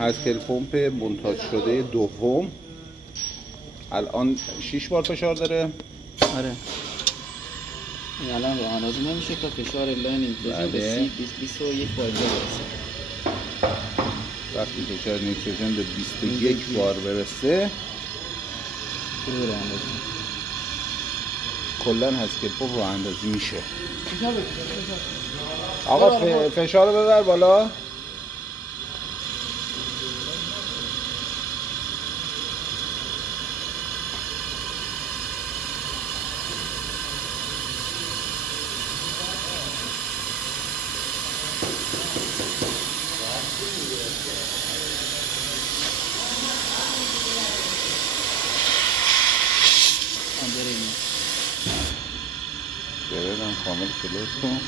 هسکل پمپ مونتاژ شده دوم الان 6 بار فشار داره. آره این الان راهنمایی نمیشه تا فشار لاین نیتروژن به 21 بار برسه. وقتی فشار نیتروژن به 21 بار برسه کلا هسکل پمپ راه اندازی میشه. آقا فشار رو ببر بالا. برم کامل کلوز کن.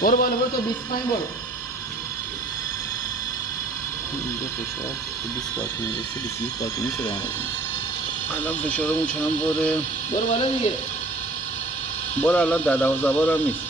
برو بالا برو تا 25 برو. اینجا فشار 20 بار میرسه 21 بار میشه راهنمایی. الان فشارمون چند باره؟ برو بالا دیگه. برو الان 12 بار هم نیست.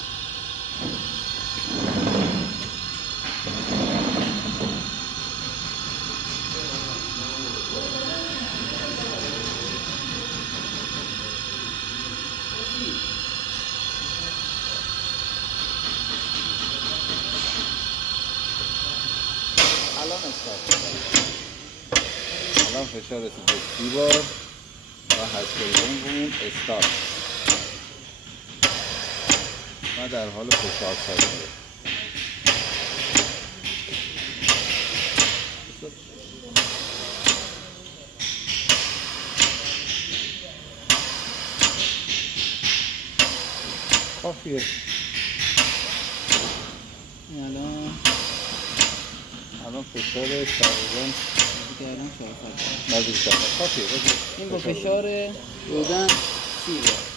الان فشار رسید به 30 بار و هسکل پمپمون استارت و در حال فشار سازی. کافیه. الان فشار تقریبا الان 4 نزدیک 4 کافیه. این با فشار روزن 30 بار